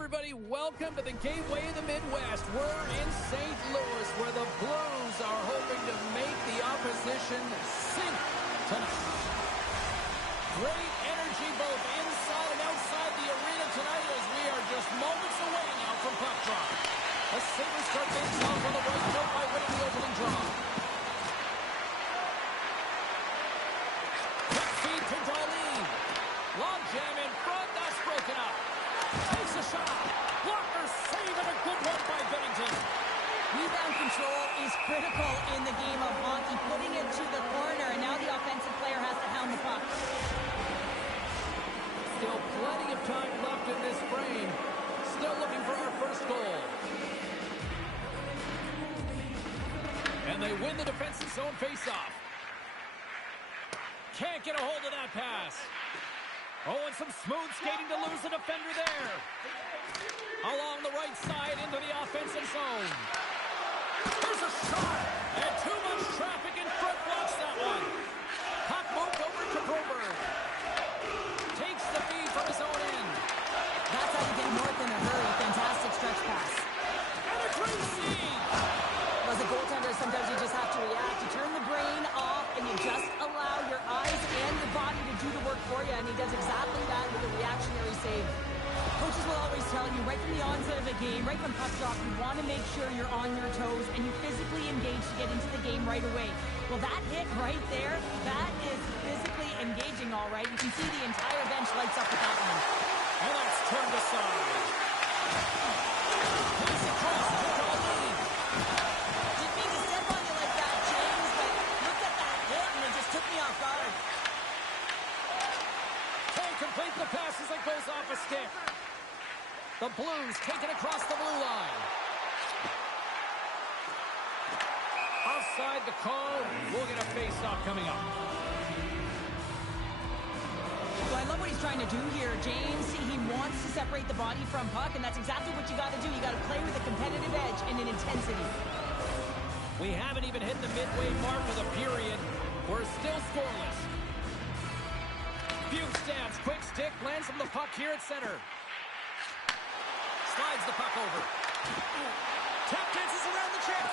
everybody, welcome to the gateway of the Midwest. We're in St. Louis, where the Blues are hoping to make the opposition sink tonight. Great energy both inside and outside the arena tonight, as we are just moments away now from puck drop. The Sabres start things off on the right foot by winning the opening draw. Quick feed to Darlene. Long jam in front, that's broken up. Takes a shot. Blocker save, and a good one by Bennington. Rebound control is critical in the game of hockey. Putting it to the corner, and now the offensive player has to hound the puck. Still plenty of time left in this frame. Still looking for our first goal. And they win the defensive zone faceoff. Can't get a hold of that pass. Oh, and some smooth skating to lose the defender there. Along the right side into the offensive zone. There's a shot. And too much traffic in front blocks that one. Puck moved over to Broberg. Takes the feed from his own end. That's how you get north in a hurry. Fantastic stretch pass. And a great seed. As a goaltender, sometimes you just have to react. You turn the brain off, and you just allow your eyes and your body to do the work for you, and he does exactly that with a reactionary save. Coaches will always tell you, right from the onset of the game, right from puck drop, you want to make sure you're on your toes and you physically engage to get into the game right away. Well, that hit right there, that is physically engaging, all right. You can see the entire bench lights up with that one. And that's turned aside. Pass across to Darlene. Didn't mean to step on you like that, James, but look at that hit, and it just took me off guard. Can't complete the pass as it goes off a stick. The Blues take it across the blue line. Offside the call. We'll get a face-off coming up. Well, I love what he's trying to do here, James. He wants to separate the body from puck, and that's exactly what you got to do. You got to play with a competitive edge and an intensity. We haven't even hit the midway mark of the period. We're still scoreless. BUF stabs, quick stick, lands from the puck here at center. Slides the puck over. Tap dances around the chip.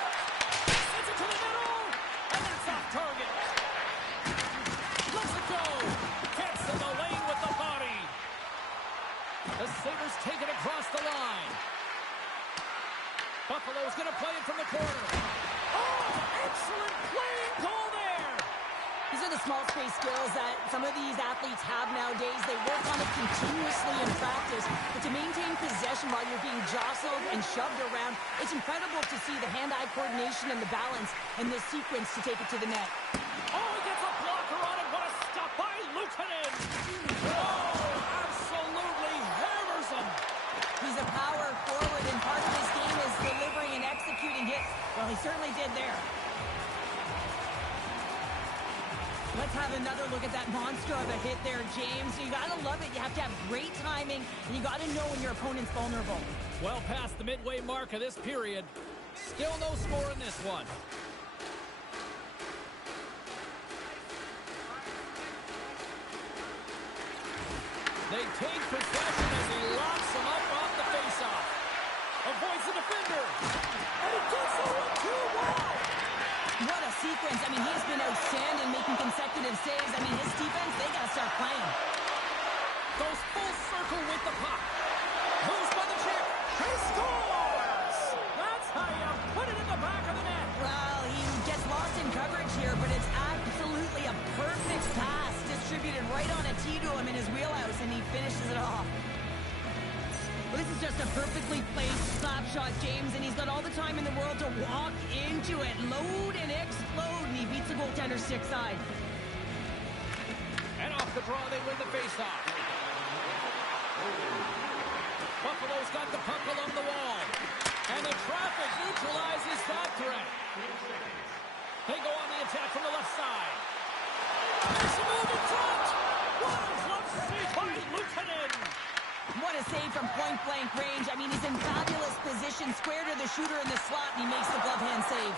Sends it to the middle. And that's off target. Lets it go. Gets in the lane with the body. The Sabres take it across the line. Buffalo's going to play it from the corner. Oh, excellent playing call there. These are the small space skills that some of these athletes have nowadays. They work on it continuously in practice. But to maintain possession while you're being jostled and shoved around, it's incredible to see the hand-eye coordination and the balance in this sequence to take it to the net. Oh, he gets a blocker on it. What a stop by Luukkonen. Oh, absolutely hammers him. He's a power forward, and part of his game is delivering and executing hits. Well, he certainly did there. Let's have another look at that monster of a hit there, James. You gotta love it. You have to have great timing, and you gotta know when your opponent's vulnerable. Well past the midway mark of this period. Still no score in this one. They take possession as he locks him up off the faceoff. Avoids the defender. And he gets the 1-2. Wow! What a sequence. I mean, he's been outstanding making consecutive saves. I mean, his defense, they got to start playing. Goes full circle with the puck. Moves by the chip. He scores! That's how you put it in the back of the net. Well, he gets lost in coverage here, but it's absolutely a perfect pass distributed right on a tee to him in his wheelhouse, and he finishes it off. Well, this is just a perfectly placed slap shot, James, and he's got all the time in the world to walk into it, load and explode, and he beats the goaltender stick side. And off the draw, they win the faceoff. Buffalo's got the puck along the wall, and the traffic neutralizes that threat. They go on the attack from the left side. There's a move in front. What a glove save by Luukkonen. What a save from point-blank range. I mean, he's in fabulous position, square to the shooter in the slot, and he makes the glove hand save.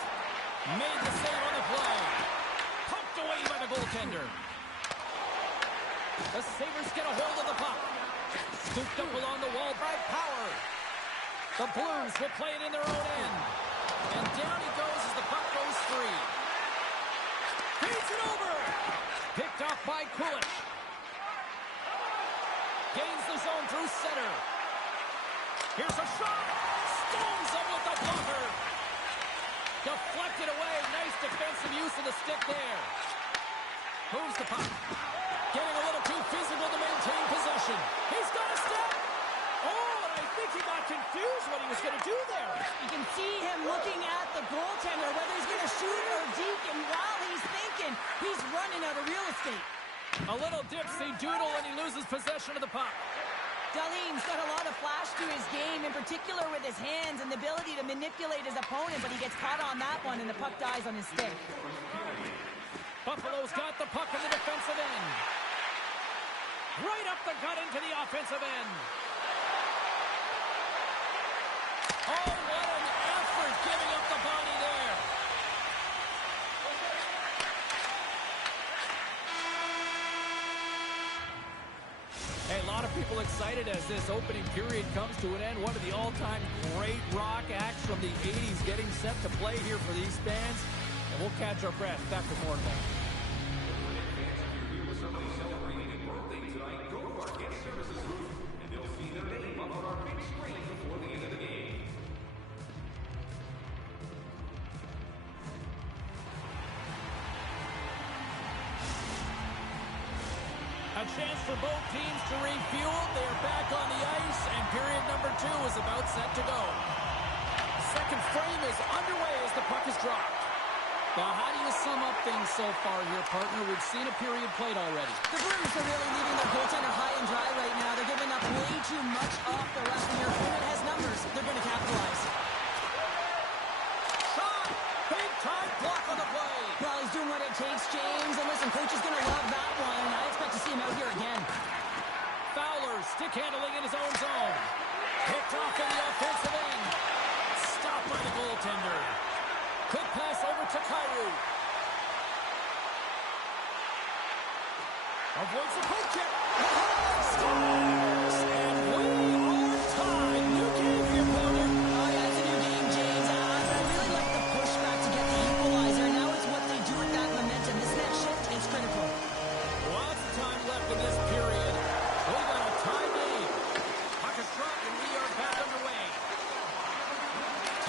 Made the save on the play. Pumped away by the goaltender. The Sabres get a hold of the puck. Scooped up along the wall by Power. The Blues will play it in their own end. And down he goes as the puck goes free. Feeds it over. Picked off by Kulich. Gains the zone through center. Here's a shot. Stones him with the blocker. Deflected away. Nice defensive use of the stick there. Moves the puck. Getting a little too physical to maintain possession. He's got a step. Oh, and I think he got confused what he was going to do there. You can see him looking at the goaltender, whether he's going to shoot or deke, and while he's thinking, he's running out of real estate. A little dipsy doodle and he loses possession of the puck. Dahlin's got a lot of flash to his game, in particular with his hands and the ability to manipulate his opponent, but he gets caught on that one and the puck dies on his stick. Buffalo's got the puck in the defensive end. Right up the gut into the offensive end. Oh, what an effort giving up the body there. Hey, a lot of people excited as this opening period comes to an end. One of the all-time great rock acts from the 80s getting set to play here for these fans. And we'll catch our breath. Back with more in a moment. A chance for both teams to refuel. They're back on the ice, and period number 2 is about set to go. Second frame is underway as the puck is dropped. Now, how do you sum up things so far here, partner? We've seen a period played already. The Blues are really leaving their goaltender high and dry right now. They're giving up way too much off the rush. When your opponent has numbers, they're going to capitalize. Shot! Big time block on the play. Well, he's doing what it takes, James. And listen, coach is going to love that one. I expect to see him out here again. Fowler stick handling in his own zone. Picked off in the offensive end. Stopped by the goaltender. Quick pass over to Kyrou. Avoids the poke check. Scores! And we are tied. New game here, partner. Oh, yeah, it's a new game, James. I really like the pushback to get the equalizer. Now it's what they do with that momentum. This next shift is critical. Lots of time left in this period. We got a tie game. Puck is dropped and we are back underway.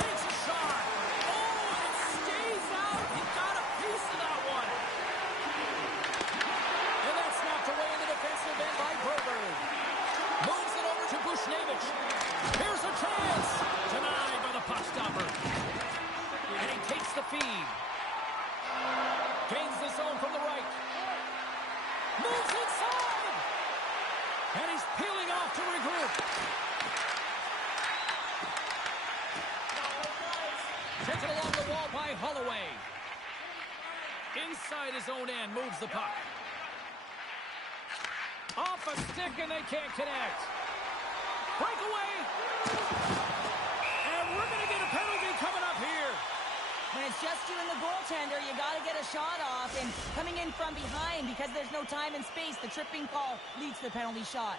Takes a shot. Oh, and it stays out. He got a piece of that one. And that's knocked away in the defensive end by Broberg. Moves it over to Bushnevich. Here's a chance. Denied by the puck stopper. And he takes the feed. Gains the zone from the right. Moves inside! And he's peeling off to regroup. Taken along the wall by Holloway. Inside his own end, moves the puck. Off a stick and they can't connect. Breakaway! And we're going to get a penalty coming up here. When it's just you and the goaltender, you got to get a shot off. And coming in from behind, because there's no time and space, the tripping call leads to the penalty shot.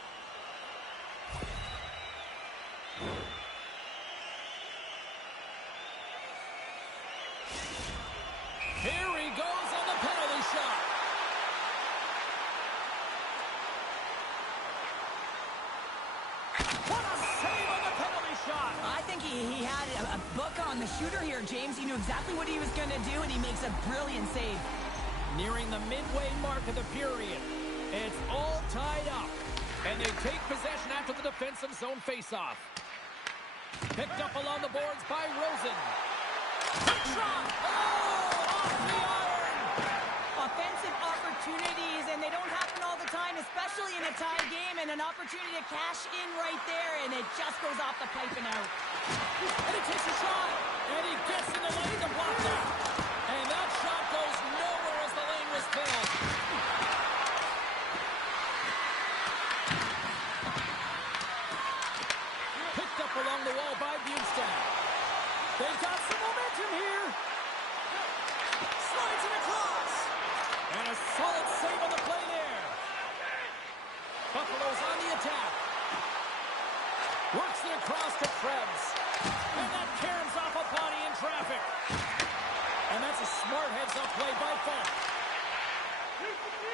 Here he goes on the penalty shot. What a save on the penalty shot. I think he had a book on the shooter here, James. He knew exactly what he was going to do, and he makes a brilliant save. Nearing the midway mark of the period. It's all tied up. And they take possession after the defensive zone faceoff. Picked up along the boards by Rosen. Quick shot! Oh, off the iron! Offensive opportunities, and they don't happen all the time, especially in a tie game, and an opportunity to cash in right there, and it just goes off the pipe and out. And he takes a shot, and he gets in the lane to block that. And that shot goes nowhere as the lane was filled. Picked up along the wall by Bukestad. They've got some momentum here. Slides it across. And a solid save on the play there. Buffalo's on the attack. Works it across to Krebs. And that caroms off a body in traffic. And that's a smart heads-up play by Falk.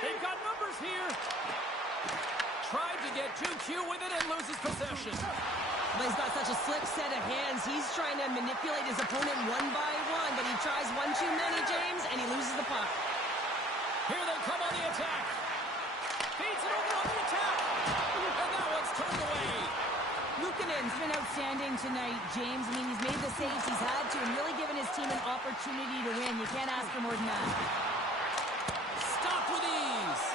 They've got numbers here. Tried to get too cute with it and loses possession. But he's got such a slick set of hands. He's trying to manipulate his opponent one by one, but he tries one too many, James, and he loses the puck. Here they come on the attack. Feeds it over on the attack. And that one's turned away. Luukkonen's been outstanding tonight, James. I mean, he's made the saves he's had to and really given his team an opportunity to win. You can't ask for more than that. Stopped with ease.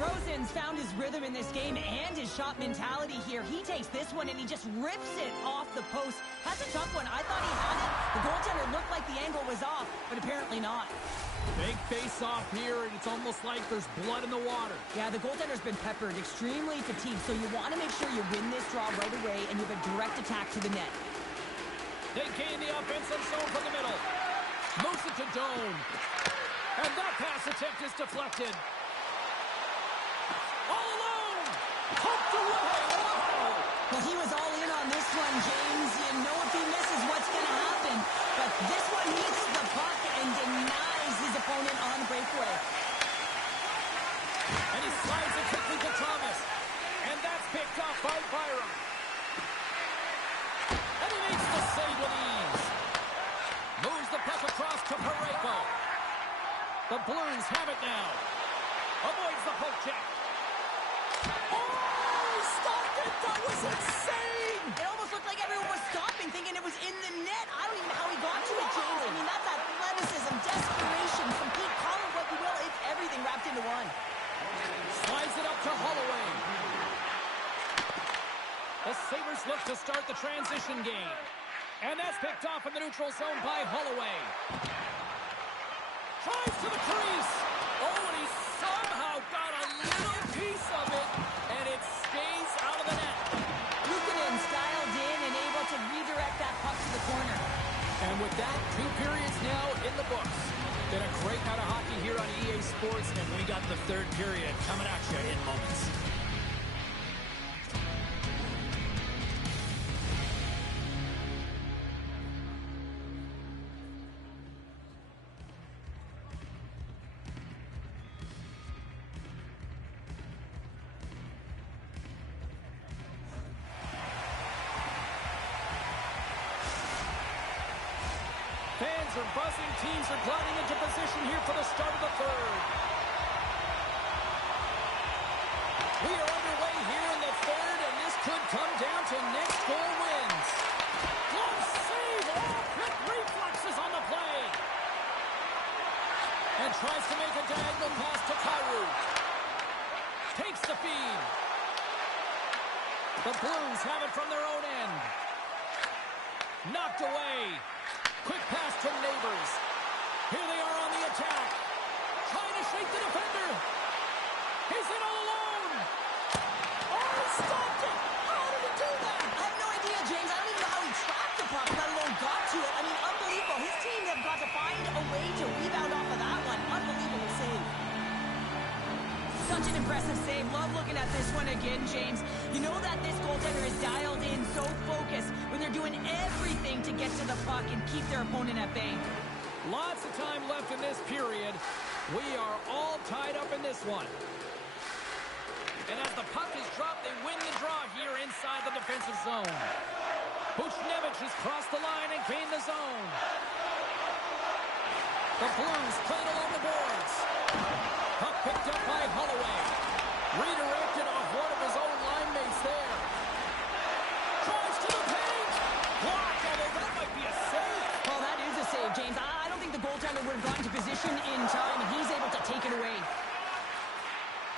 Rosen's found his rhythm in this game and his shot mentality here. He takes this one and he just rips it off the post. That's a tough one. I thought he had it. The goaltender looked like the angle was off, but apparently not. Big face-off here, and it's almost like there's blood in the water. Yeah, the goaltender's been peppered, extremely fatigued, so you want to make sure you win this draw right away and you have a direct attack to the net. They gain the offensive zone from the middle. Moves it to Doan. And that pass attempt is deflected. All alone! Hooked away! Oh! Well, he was all in on this one, James. You know if he misses what's going to happen. But this one meets the puck and denies his opponent on breakaway. And he slides it quickly to Thomas. And that's picked off by Byram. And he makes the save with ease. Moves the puck across to Parayko. The Blues have it now. Avoids the poke check. Oh, stopped it! That was insane! It almost looked like everyone was stopping, thinking it was in the net. I don't even know how he got to it, James. I mean, that's athleticism, desperation, compete, call it what you will. It's everything wrapped into one. Slides it up to Holloway. The Sabres look to start the transition game. And that's picked off in the neutral zone by Holloway. Tries to the crease. Oh, and he somehow got a little piece of it, and it stays out of the net. Luukkonen's dialed in and able to redirect that puck to the corner. And with that, 2 periods now in the books. Been a great night of hockey here on EA Sports, and we got the 3rd period coming at you in moments. Fans are buzzing. Teams are gliding into position here for the start of the 3rd. We are underway here in the 3rd, and this could come down to next goal wins. Glove save! Oh, quick reflexes on the play. And tries to make a diagonal pass to Kyrou. Takes the feed. The Blues have it from their own end. Knocked away. Quick pass to Neighbors. Here they are on the attack. Trying to shake the defender. He's in all alone. Oh, he stopped it. How did he do that? I have no idea, James. I don't even know how he tracked the puck, let alone got to it. I mean, unbelievable. His team have got to find a way to rebound off of that one. Unbelievable save. Such an impressive save. Love looking at this one again, James. You know that this goaltender is dialed in, so focused, when they're doing everything to get to the puck and keep their opponent at bay. Lots of time left in this period. We are all tied up in this one. And as the puck is dropped, they win the draw here inside the defensive zone. Buchnevich has crossed the line and gained the zone. The Blues played along the boards. Puck picked up by Holloway. Redirected off one of his own line mates there. Tries to the paint. Blocked, although that might be a save. Well, that is a save, James. I don't think the goaltender would have gotten to position in time, and he's able to take it away.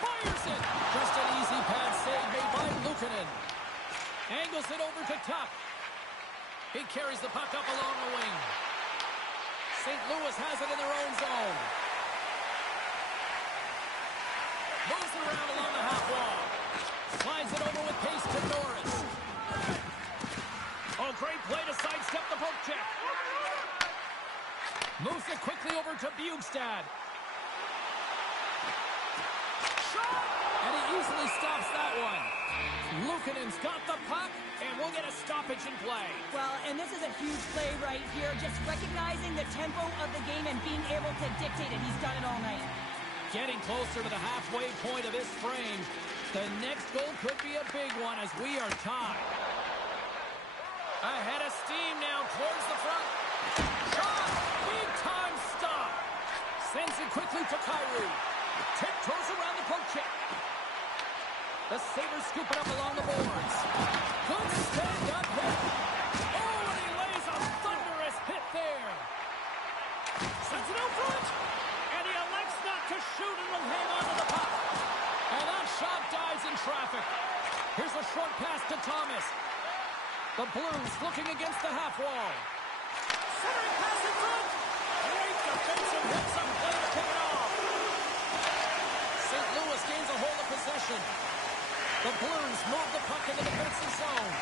Fires it. Just an easy pad save made by Luukkonen. Angles it over to Tuck. He carries the puck up along the wing. St. Louis has it in their own zone. Moves it around along the half wall. Slides it over with pace to Norris. Oh, great play to sidestep the poke check. Moves it quickly over to Bjugstad. easily stops that one. Luukkonen's got the puck, and we'll get a stoppage in play. Well, and this is a huge play right here. Just recognizing the tempo of the game and being able to dictate it. He's done it all night. Getting closer to the halfway point of this frame. The next goal could be a big one as we are tied. Ahead of steam now towards the front. Shot! Big time stop. Sends it quickly to Kyrie. Tiptoes around the poke check. The Sabres scoop it up along the boards. Good stand-up hit. Oh, and he lays a thunderous hit there. Sends it out front. And he elects not to shoot and will hang on to the puck. And that shot dies in traffic. Here's a short pass to Thomas. The Blues looking against the half wall. Centering pass in front. Great defensive hits on play to pick it off. St. Louis gains a hold of possession. The Blues move the puck in the defensive zone.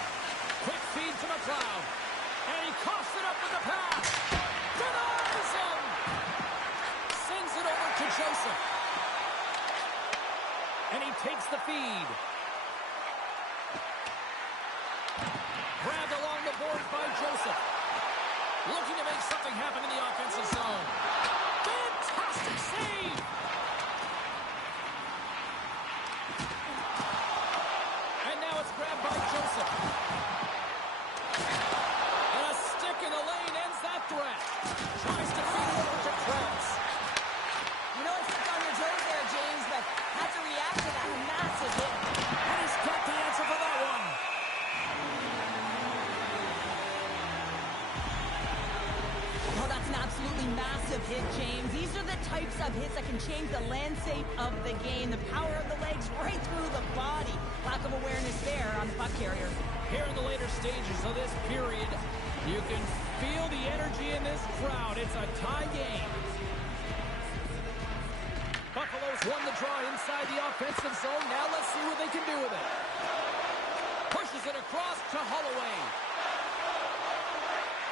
Quick feed to McLeod. And he coughs it up with the pass. Denies him. Sends it over to Joseph. And he takes the feed. Grabbed along the boards by Joseph. Looking to make something happen in the offensive zone. Fantastic save. And now it's grabbed by Joseph. And a stick in the lane ends that threat. Tries to feed it over to Krebs. You know, it's on your toes there, James, but had to react to that massive hit. And he's got the answer for that one. Oh, that's an absolutely massive hit, James. These are the types of hits that can change the landscape of the game. The power of the legs right through the body. Lack of awareness there on the puck carrier. Here in the later stages of this period, you can feel the energy in this crowd. It's a tie game. Buffalo's won the draw inside the offensive zone. Now let's see what they can do with it. Pushes it across to Holloway.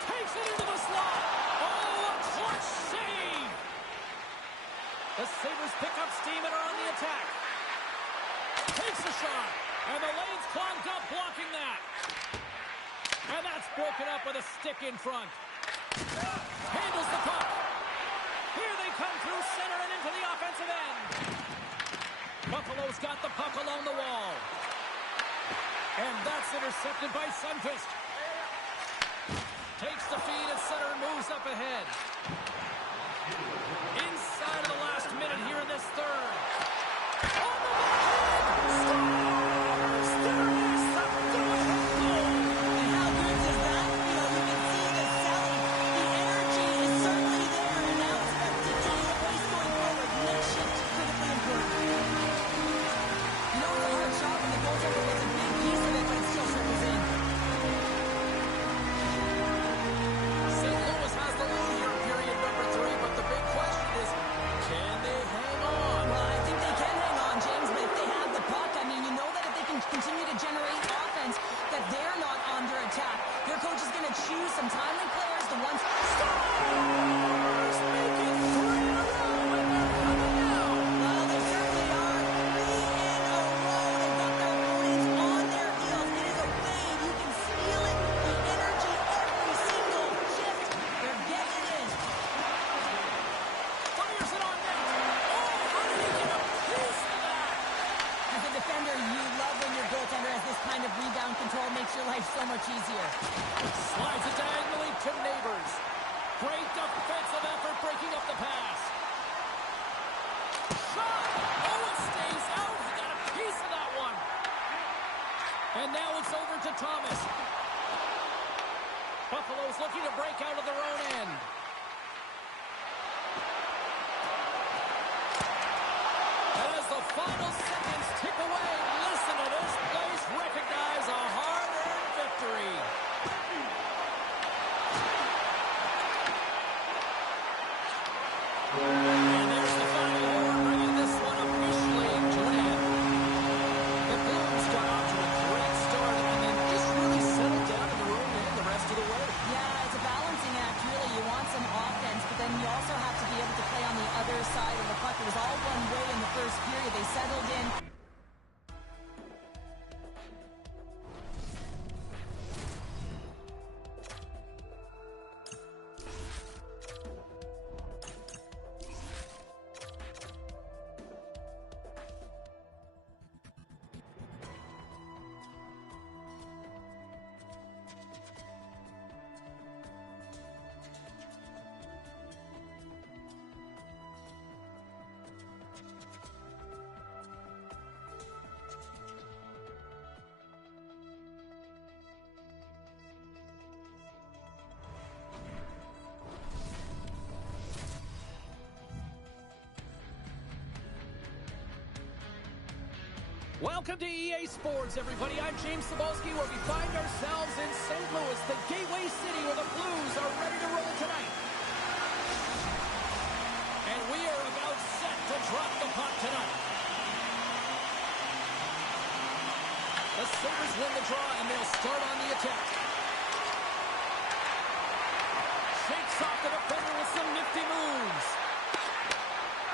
Takes it into the slot. Oh, a clutch save. The Sabres pick up steam and are on the attack. Takes a shot. And the lane's clogged up, blocking that. And that's broken up with a stick in front. Handles the puck. Here they come through center and into the offensive end. Buffalo's got the puck along the wall. And that's intercepted by Sundqvist. Takes the feed at center and moves up ahead. Inside of the last minute here in this third. On the back! Scores! There is the third goal! And how good does that feel? You can see the selling. The energy is certainly there, and now it's about to change the pace going forward. Next shift, critically important. You know, it's a hard shot when the goaltender gets a big piece of it, but it still circles in. St. Louis has the lead here in period number 3, but the big question is, can they hang on? Well, I think they can hang on, James, but if they have the puck, I mean, you know that if they can continue to generate offense, that they're not under attack. Their coach is going to choose some timely players, the ones... Stars make it 3 in a row, and they're coming out. Well, they certainly are. 3 in a row. They've got their opponents on their heels. It is a wave. You can feel it. The energy every single shift. They're getting it in. Fires it on net. Oh, how did he get a piece of that? As a defender, you love when your goaltender has this kind of rebound control. Makes your life so much easier. Slides it diagonally to Neighbors. Great defensive effort breaking up the pass. Shot! Oh, it stays out. He got a piece of that one. And now it's over to Thomas. Buffalo's looking to break out of their own end. And as the final seconds tick away, listen to this place recognize a hard-earned victory. And there's the final horn, bringing this one officially to an end. The Blues got off to a great start and then just really settled down in their own end the rest of the way. Yeah, it's a balancing act, really. You want some offense, but then you also have to be able to play on the other side of the puck. It was all one way in the first period. They settled in. Welcome to EA Sports, everybody. I'm James Cebulski, where we find ourselves in St. Louis, the gateway city where the Blues are ready to roll tonight. And we are about set to drop the puck tonight. The Sabres win the draw, and they'll start on the attack. Shakes off the defender with some nifty moves.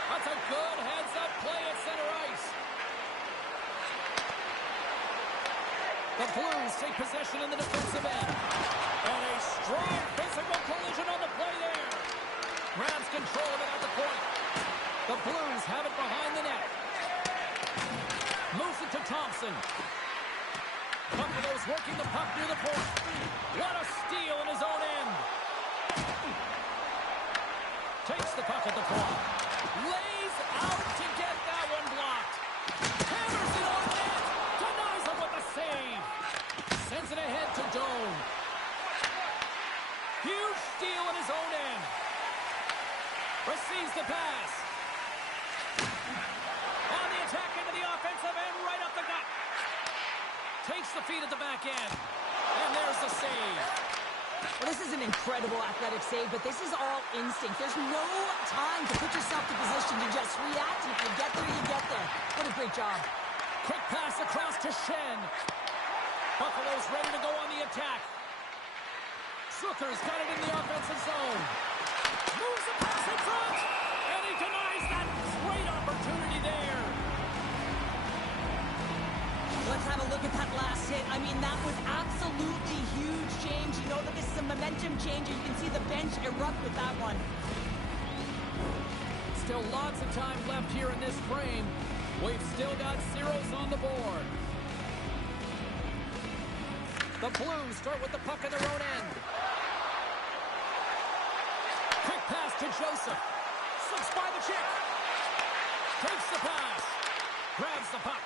That's a good heads-up play at center ice. The Blues take possession in the defensive end. And a strong physical collision on the play there. Grabs control of it at the point. The Blues have it behind the net. Moves it to Thompson. Buffalo's working the puck near the point. What a steal in his own end. Takes the puck at the point. Lays out to get that one blocked. Hammers it on net. Denies him with a save. Sends it ahead to Doan. Huge steal in his own end. Receives the pass. On the attack into the offensive end, right up the gut. Takes the feed at the back end. And there's the save. Well, this is an incredible athletic save, but this is all instinct. There's no time to put yourself in position to just react. If you get there, you get there. What a great job. Quick pass across to Shen. Buffalo's ready to go on the attack. Zucker's got it in the offensive zone. Moves the pass in front. And he denies that great opportunity there. Let's have a look at that last hit. I mean, that was absolutely huge change. You know that this is a momentum change, and you can see the bench erupt with that one. Still lots of time left here in this frame. We've still got zeros on the board. The Blues start with the puck in their own end. Quick pass to Joseph. Slips by the chick. Takes the pass. Grabs the puck.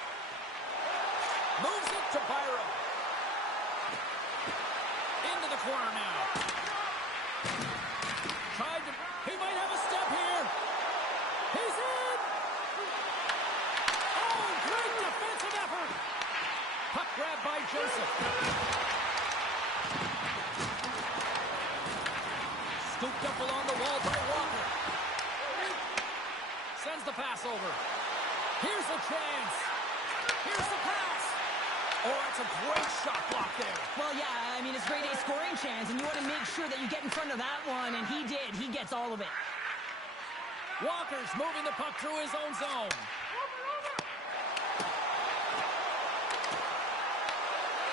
Moves it to Byron. Into the corner now. Tried to... He might have a step here. He's in! Oh, great defensive effort! Puck grab by Joseph. Scooped up along the wall by Walker. Sends the pass over. Here's a chance. Here's the pass. Oh, that's a great shot block there. Well, yeah, I mean, it's grade A scoring chance, and you want to make sure that you get in front of that one, and he did. He gets all of it. Walker's moving the puck through his own zone.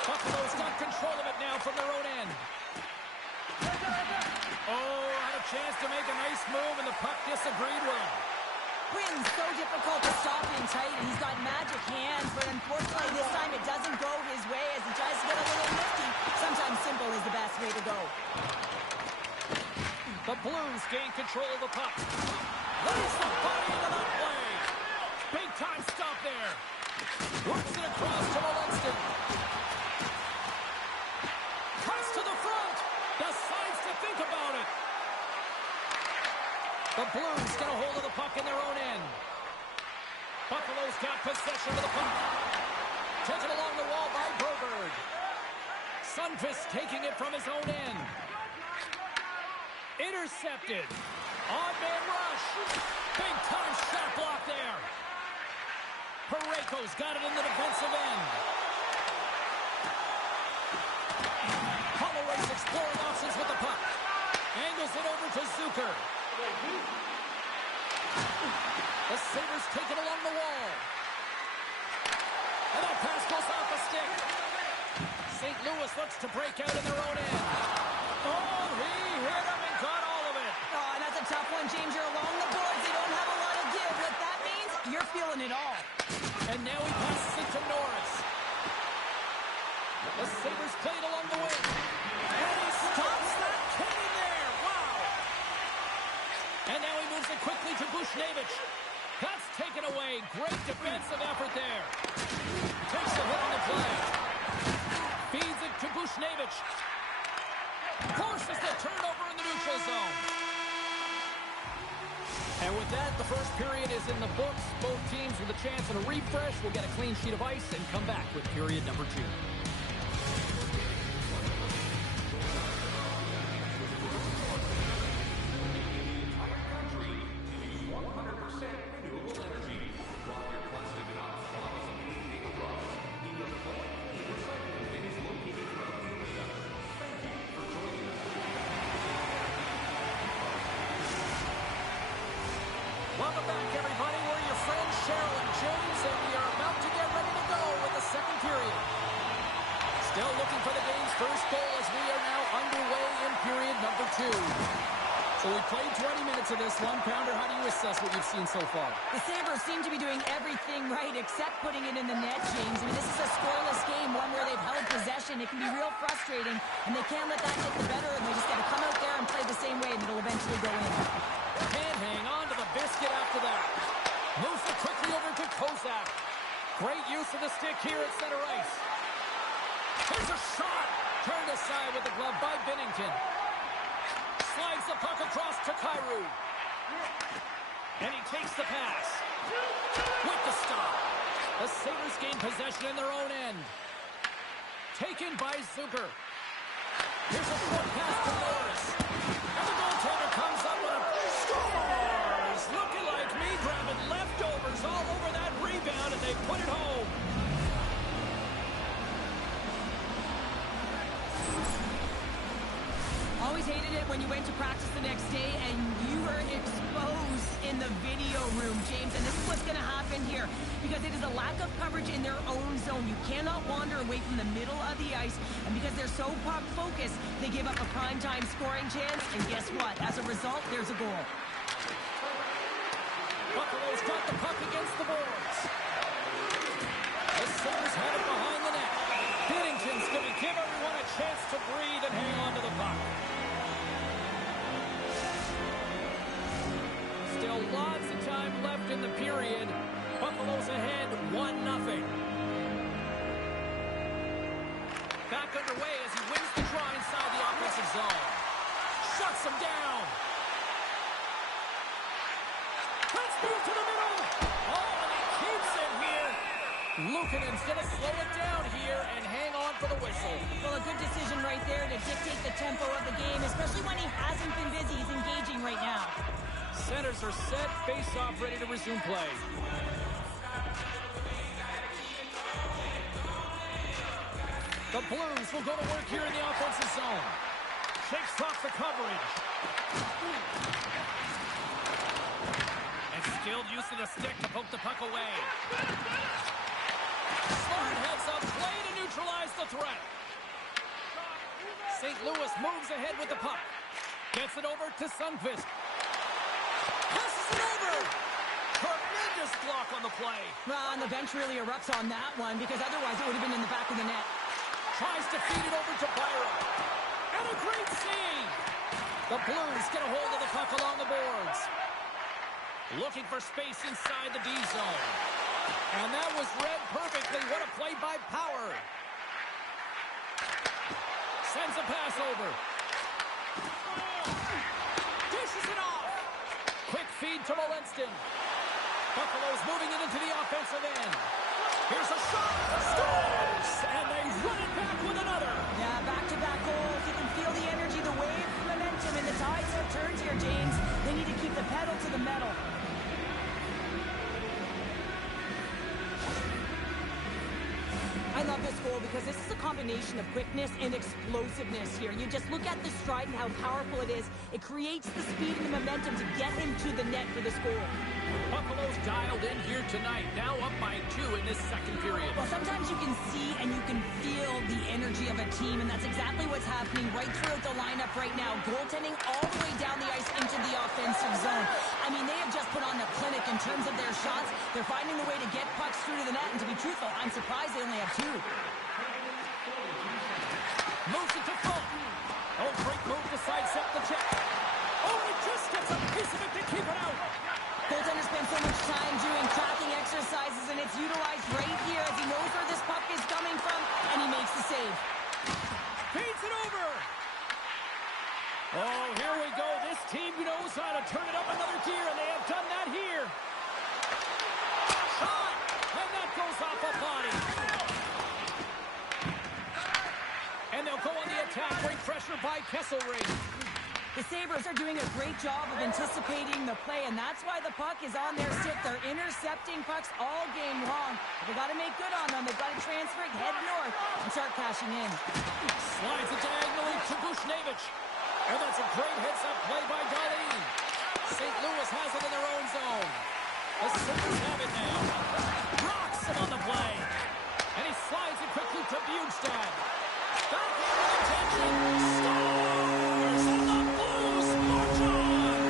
Buffalo's got control of it now from their own end. Oh, had a chance to make a nice move, and the puck disagreed with him. Quinn's so difficult to stop in tight, and he's got magic hands, but unfortunately this time it doesn't go his way as he tries to get a little nifty. Sometimes simple is the best way to go. The Blues gain control of the puck. Lays the body into that play. Big time stop there. Works it across to Walensky. Cuts to the front. Decides to think about it. The Blues get a hold of the puck in their own end. Buffalo's got possession of the puck. Taken along the wall by Broberg. Sundqvist taking it from his own end. Intercepted. Odd man rush. Big time shot block there. Parayko's got it in the defensive end. Holloway's exploring options with the puck. Angles it over to Zucker. The Sabres take it along the wall. And that pass goes off the stick. St. Louis looks to break out in their own end. Oh, he hit him and got all of it. Oh, and that's a tough one, James. You're along the boards. They don't have a lot of give. What that means, you're feeling it all. And now he passes it to Norris. The Sabres play it along the wing. And he stops that cannon there. Wow. And now he moves it quickly to Bushnevich. That's taken away. Great defensive effort there. Takes the hit on the play. Feeds it to Bushnevich. Forces the turnover in the neutral zone. And with that, the first period is in the books. Both teams with a chance at a refresh will get a clean sheet of ice and come back with period number 2. Welcome back, everybody. We're your friends, Cheryl and James, and we are about to get ready to go with the second period. Still looking for the game's first goal as we are now underway in period number 2. So we played 20 minutes of this one. Pounder, how do you assess what you've seen so far? The Sabres seem to be doing everything right except putting it in the net, James. I mean, this is a scoreless game, one where they've held possession. It can be real frustrating, and they can't let that get the better, and they just got to come out there and play the same way, and it'll eventually go in. Can't hang on to the biscuit after that. Moves it quickly over to Kozak. Great use of the stick here at center ice. Here's a shot. Turned aside with the glove by Binnington. Slides the puck across to Kyrou. And he takes the pass. With the stop. The Sabres gain possession in their own end. Taken by Zucker. Here's a short pass to Norris. And the goaltender comes up with a scores! Looking like me, grabbing leftovers all over that rebound, and they put it home. Always hated it when you went to practice the next day and you were exposed in the video room, James. And this is what's going to happen here because it is a lack of coverage in their own zone. You cannot wander away from the middle of the ice. And because they're so puck-focused, they give up a primetime scoring chance. And guess what? As a result, there's a goal. Buffalo's got the puck against the boards. The Sabres have it behind the net. Binnington's going to give everyone a chance to breathe and hang on to the puck. Still lots of time left in the period. Buffalo's ahead 1-0. Back underway as he wins the draw inside the offensive zone. Shuts him down. Let's move to the middle. Oh, and he keeps it here. Luukkonen's going to slow it down here and hang on for the whistle. Well, a good decision right there to dictate the tempo of the game, especially when he hasn't been busy. He's engaging right now. Centers are set, face-off ready to resume play. The Blues will go to work here in the offensive zone. Shakes off the coverage. And skilled use of the stick to poke the puck away. Smart heads up play to neutralize the threat. St. Louis moves ahead with the puck. Gets it over to Sundqvist. Passes it over. Tremendous block on the play. Well, and the bench really erupts on that one because otherwise it would have been in the back of the net. Tries to feed it over to Byron. And a great save. The Blues get a hold of the puck along the boards. Looking for space inside the D zone. And that was read perfectly. What a play by Power. Sends a pass over. Dishes it off. Quick feed to Molenston. Buffalo's moving it into the offensive end. Here's a shot. Scores! And they run it back with another. Yeah, back-to-back goals. You can feel the energy, the wave, the momentum, and the tides have turned here, James. They need to keep the pedal to the metal. I love this goal because this is a combination of quickness and explosiveness here. You just look at the stride and how powerful it is. It creates the speed and the momentum to get him to the net for this goal. Buffalo's dialed in here tonight, now up by 2 in this second period. Well, sometimes you can see and you can feel the energy of a team, and that's exactly what's happening right throughout the lineup right now. Goaltending all the way down the ice into the offensive zone. I mean, they have just put on a clinic in terms of their shots. They're finding the way to get pucks through to the net, and to be truthful, I'm surprised they only have 2. Moves it to Fulton. Oh, great move to sidestep the check. Oh, he just gets a piece of it to keep it out. Goaltender spends so much time doing tracking exercises, and it's utilized right here as he knows where this puck is coming from, and he makes the save. Feeds it over. Oh, here we go. This team knows how to turn it up another gear, and they have done that here. Kesselring. The Sabres are doing a great job of anticipating the play, and that's why the puck is on their stick. They're intercepting pucks all game long. They've got to make good on them. They've got to transfer it, head north, and start cashing in. Slides it diagonally to Bushnevich. And that's a great heads-up play by Darlene. St. Louis has it in their own zone. The Sabres have it now. Rocks him on the play. And he slides it quickly to Bjugstad. Back in with attention. Stars! And the Blues march on!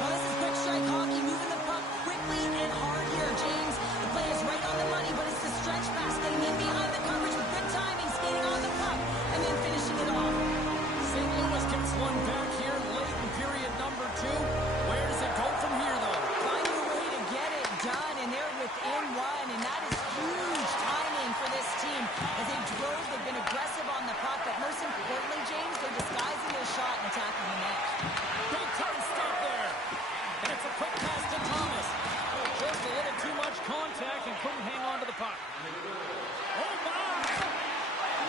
Well, this is quick strike hockey, moving the puck quickly and hard here, James. The play is right on the money, but it's the stretch pass getting in behind the coverage with good timing, skating on the puck, and then finishing it off. St. Louis gets one back here late in period number 2. Where does it go from here, though? Finding a way to get it done, and they're within one, and that is huge timing for this team. As they drove, they've been aggressive on the puck, but most importantly, James, they're disguising their shot and attacking the net. Big time stop there. And it's a quick pass to Thomas. Just a little too much contact and couldn't hang on to the puck. Oh, my!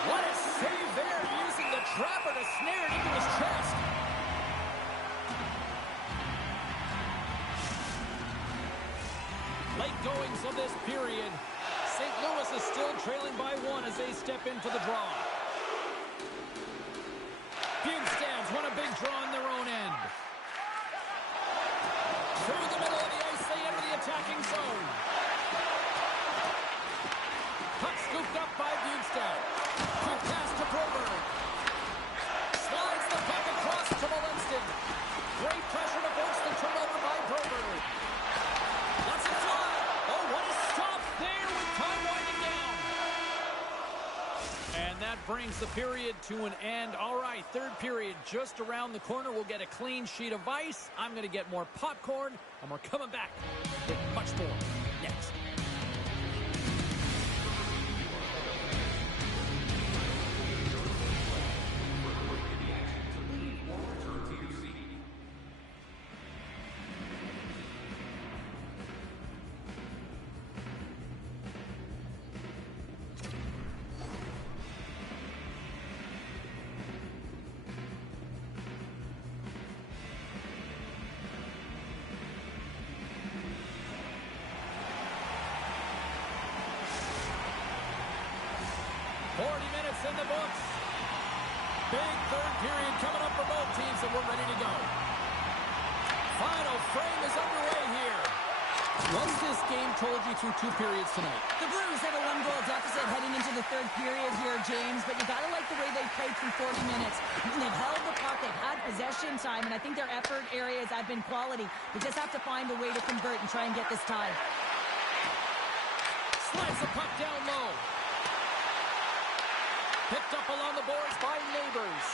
What a save there, using the trapper to snare it into his chest. Late goings of this period. St. Louis is still trailing by 1 as they step in for the draw. Bjugstad's won a big draw on their own end. Through the middle of the ice, they enter the attacking zone. Puck scooped up by Bjugstad. Quick pass to Broberg. Slides the puck across to Molinston. Great pressure to force the turnover by Broberg. Let's it fly. Oh, what a stop there with time winding down. And that brings the period to an end. All right, third period just around the corner. We'll get a clean sheet of ice. I'm going to get more popcorn, and we're coming back with much more next. In the books. Big third period coming up for both teams, and we're ready to go. Final frame is underway here. What's this game told you through 2 periods tonight? The Blues have a 1-goal deficit heading into the third period here, James, but you got to like the way they played through 40 minutes. They've held the puck, they've had possession time, and I think their effort areas have been quality. They just have to find a way to convert and try and get this tied. Slides the puck down low. Picked up along the boards by Neighbors.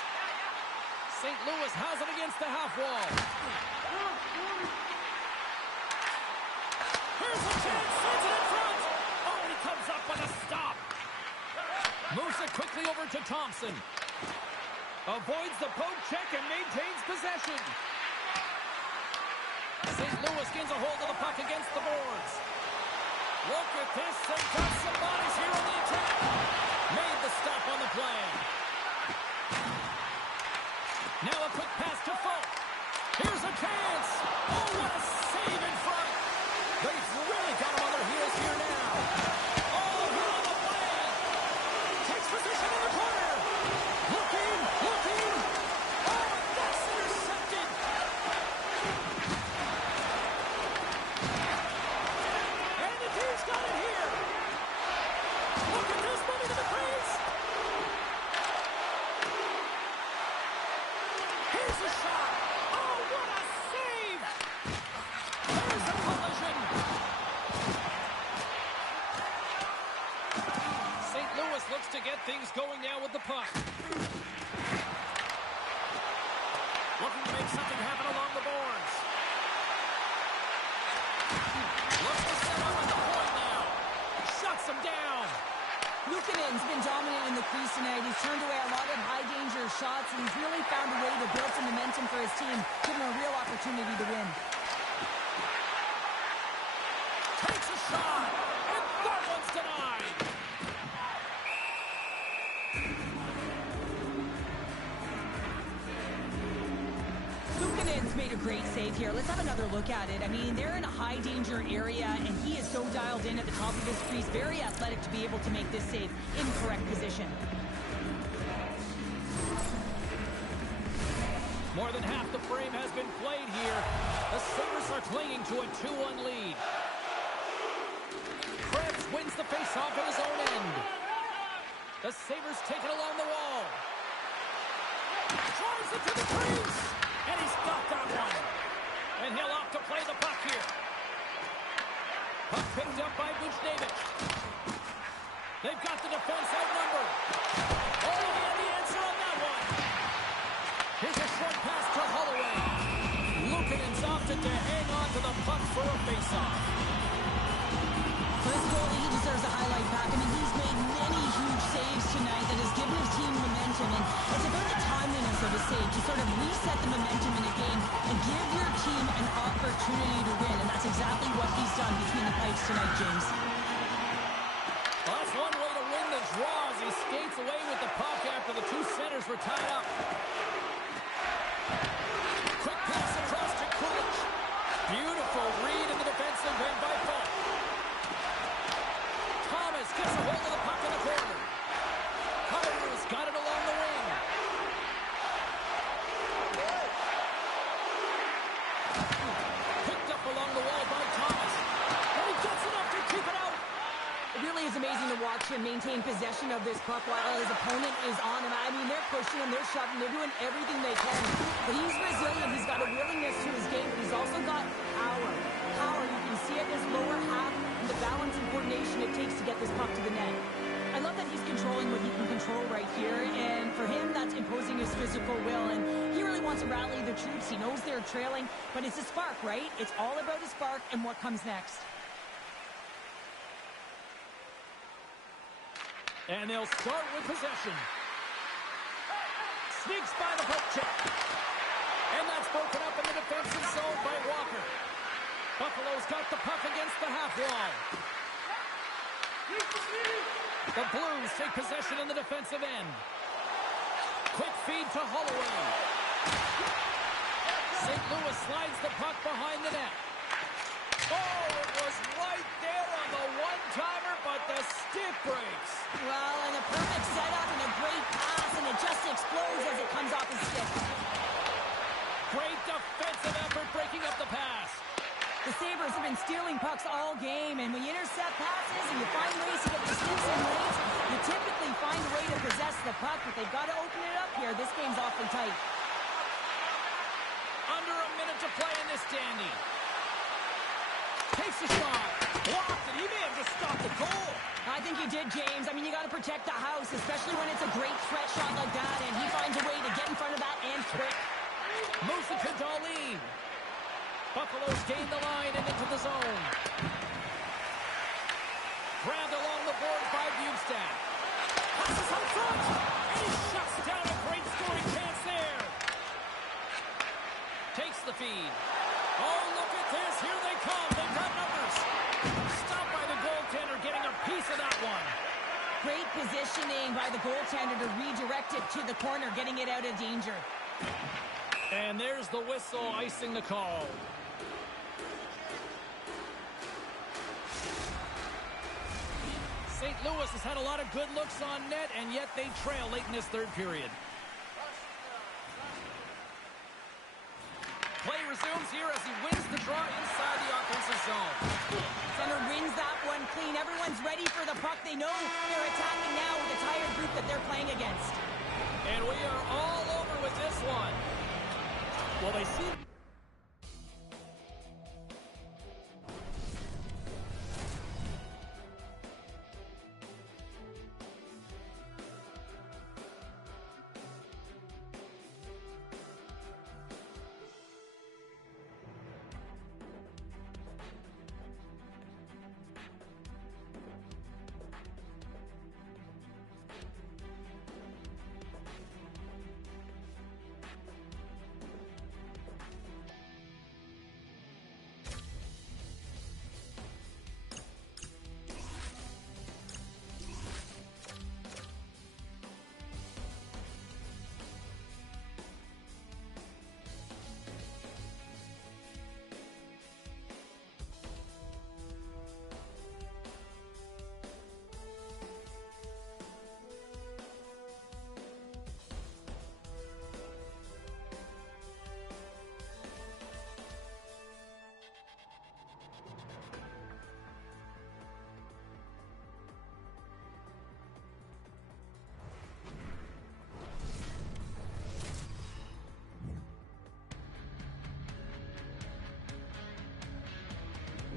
St. Louis has it against the half wall. Here's a chance, sends it in front. Oh, and he comes up with a stop. Moves it quickly over to Thompson. Avoids the poke check and maintains possession. St. Louis gains a hold of the puck against the boards. Look at this, they've got some bodies here on the attack. Made the stop on the play. Now a quick pass to Folk. Here's a chance. Oh, what a save in front. They've really got him on their heels here now. Oh, here on the play. Takes position in the corner. Looking. Oh, and that's intercepted. And the team's got it here. Look at this, moving to the crease. Here's a shot. Oh, what a save. There's a collision. St. Louis looks to get things going now with the puck. Looking to make something happen along the boards. Looks to set up at the point now. Shuts him down. Luukkonen's been dominant in the crease tonight. He's turned away a lot of high-danger shots, and he's really found a way to build some momentum for his team, giving him a real opportunity to win. Takes a shot, and that one's denied. great save here. Let's have another look at it. I mean, they're in a high danger area, and he is so dialed in at the top of his crease. Very athletic to be able to make this save in correct position. More than half the frame has been played here. The Sabres are clinging to a 2-1 lead. Krebs wins the faceoff at his own end. The Sabres take it along the wall. Drives it to the crease. And he's got that one. And he'll opt to play the puck here. Puck picked up by Buchnevich. They've got the defense outnumbered. Oh, and the answer on that one. Here's a short pass to Holloway. Luukkonen's opted to hang on to the puck for a faceoff. For this goalie, he deserves a highlight pack. I mean, he's made many huge saves tonight that has given his team momentum, and it's about the timeliness of a save to sort of reset the momentum in a game and give your team an opportunity to win, and that's exactly what he's done between the pipes tonight, James. Well, that's one way to win the draw as he skates away with the puck after the two centers were tied up. Quick pass across to Kulich. Beautiful read in the defensive end by Falk. Thomas gets a hold of the puck in the corner. Color's got it along the wing. Picked up along the wall by Thomas. And he gets enough to keep it out. It really is amazing to watch him maintain possession of this puck while his opponent is on him. I mean, they're pushing him, they're shoving, they're doing everything they can. But he's resilient, he's got a willingness to his game, but he's also got power. Power, you can see it in his lower half and the balance and coordination it takes to get this puck to the net. I love that he's controlling what he can control right here, and for him, that's imposing his physical will, and he really wants to rally the troops. He knows they're trailing, but it's a spark, right? It's all about a spark and what comes next. And they'll start with possession. Sneaks by the poke check. And that's broken up in the defensive zone by Walker. Buffalo's got the puck against the half wall. The Blues take possession in the defensive end. Quick feed to Holloway. St. Louis slides the puck behind the net. Oh, it was right there on the one-timer, but the stick breaks. Well, and a perfect setup and a great pass, and it just explodes as it comes off his stick. Great defensive effort breaking up the pass. The Sabres have been stealing pucks all game, and when you intercept passes and you find ways to get your sticks in lanes, you typically find a way to possess the puck, but they've got to open it up here. This game's awfully tight. Under a minute to play in this dandy. Takes a shot. Blocked it. He may have just stopped the goal. I think he did, James. I mean, you got to protect the house, especially when it's a great threat shot like that, and he finds a way to get in front of that and quick. Moves it to Darlene. Buffalo's gained the line and into the zone. Grabbed along the boards by Bugstad. Passes out front, and he shuts down a great scoring chance there. Takes the feed. Oh, look at this. Here they come. They've got numbers. Stopped by the goaltender, getting a piece of that one. Great positioning by the goaltender to redirect it to the corner, getting it out of danger. And there's the whistle icing the call. St. Louis has had a lot of good looks on net, and yet they trail late in this third period. Play resumes here as he wins the draw inside the offensive zone. Center wins that one clean. Everyone's ready for the puck. They know they're attacking now with the tired group that they're playing against. And we are all over with this one. Well, they see...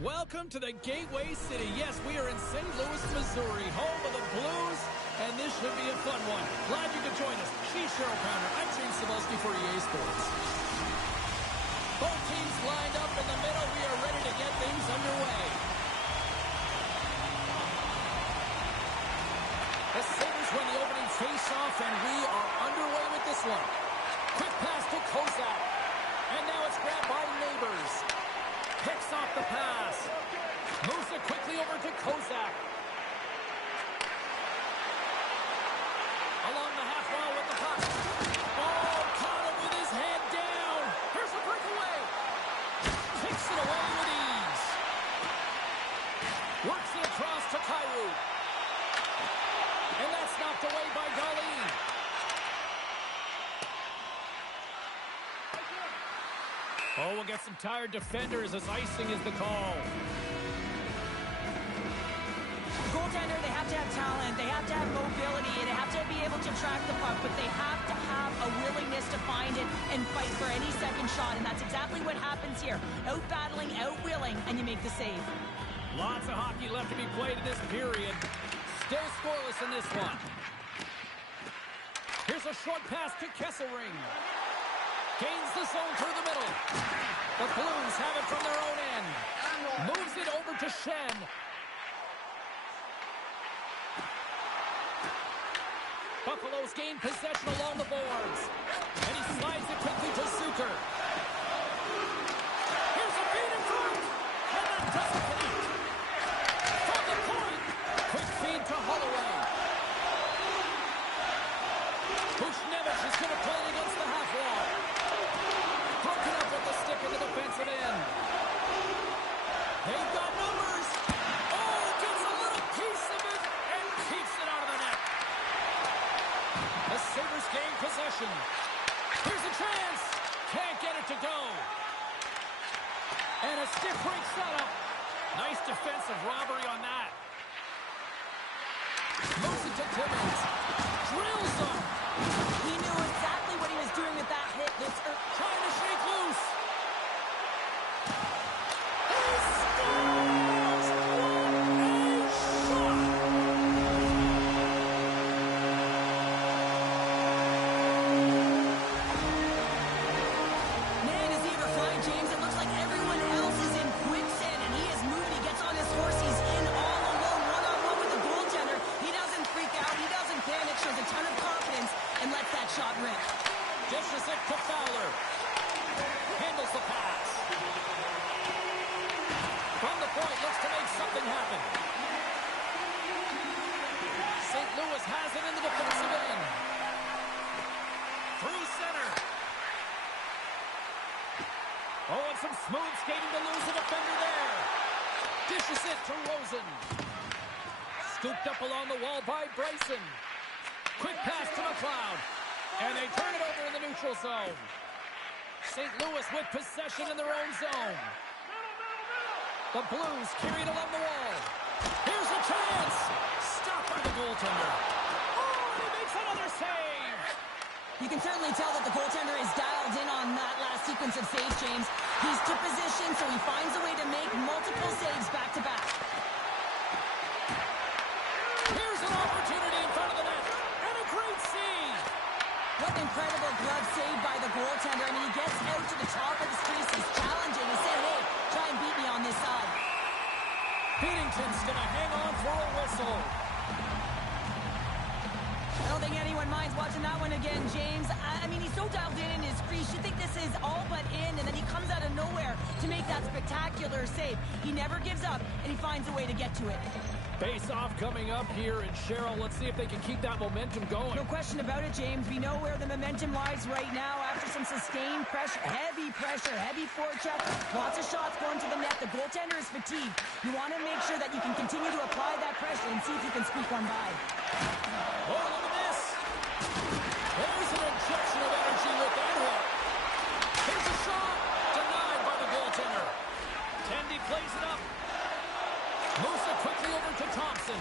Welcome to the Gateway City. Yes, we are in St. Louis, Missouri, home of the Blues, and this should be a fun one. Glad you could join us. She's Cheryl Pounder. I'm James Cebulski for EA Sports. Both teams lined up in the middle. We are ready to get things underway. The Sabres win the opening face-off, and we are underway with this one. Quick pass to Kozak. And now it's grabbed by Neighbors. Picks off the pass. Moves it quickly over to Kozak. Along the half wall with the puck. Oh, caught him with his head down. Here's a breakaway. Takes it away with ease. Works it across to Kyrou. And that's knocked away by Darlene. Oh, we'll get some tired defenders as icing is the call. Goaltender, they have to have talent, they have to have mobility, they have to be able to track the puck, but they have to have a willingness to find it and fight for any second shot, and that's exactly what happens here. Out-battling, out-willing, and you make the save. Lots of hockey left to be played in this period. Still scoreless in this one. Here's a short pass to Kesselring. Gains the zone through the middle. The Blues have it from their own end. Moves it over to Shen. Buffalo's gained possession along the boards. And he slides it quickly to Zucker. Here's a feed in front. And that doesn't connect. From the point. Quick feed to Holloway. Bushnevich is going to play it against the half wall. Broken up with the stick in the defensive end. They've got numbers. Oh, gets a little piece of it and keeps it out of the net. The Sabres gain possession. Here's a chance. Can't get it to go. And a stick break setup. Nice defensive robbery on that. Moves it to Timmins. Drills them. He knew exactly what he was doing with that hit. Trying to shake loose. Man, is he ever flying, James? It looks like everyone else is in quicksand, and he is moving. He gets on his horse. He's in all alone, one-on-one with the goaltender. He doesn't freak out. He doesn't panic. Shows a ton of confidence and lets that shot rip. Dishes it to Fowler. Handles the pass. From the point, looks to make something happen. St. Louis has it in the defensive end. Through center. Oh, and some smooth skating to lose a defender there. Dishes it to Rosen. Scooped up along the wall by Bryson. Quick pass to McLeod. And they turn it over in the neutral zone. St. Louis with possession in their own zone. The Blues carry it along the wall. Here's a chance. Stopped by the goaltender. Oh, and he makes another save. You can certainly tell that the goaltender is dialed in on that last sequence of saves, James. He's to position, so he finds a way to make multiple saves back-to-back. Here's an opportunity in front of the net. And a great save. What an incredible glove save by the goaltender. I mean, he gets out to the top of the crease. He's challenging. He's saying, hey, try and beat me on this side. Binnington's going to hang on for a whistle. I don't think anyone minds watching that one again, James. I mean, he's so dialed in his crease. You think this is all but in, and then he comes out of nowhere to make that spectacular save. He never gives up, and he finds a way to get to it. Face-off coming up here, and Cheryl, let's see if they can keep that momentum going. No question about it, James. We know where the momentum lies right now after some sustained pressure, heavy forecheck, lots of shots going to the net. The goaltender is fatigued. You want to make sure that you can continue to apply that pressure and see if you can squeak one by. Oh, look at this. There's an injection of energy with that hit. Here's a shot. Denied by the goaltender. Tendy plays it up. Moves it quickly over to Thompson.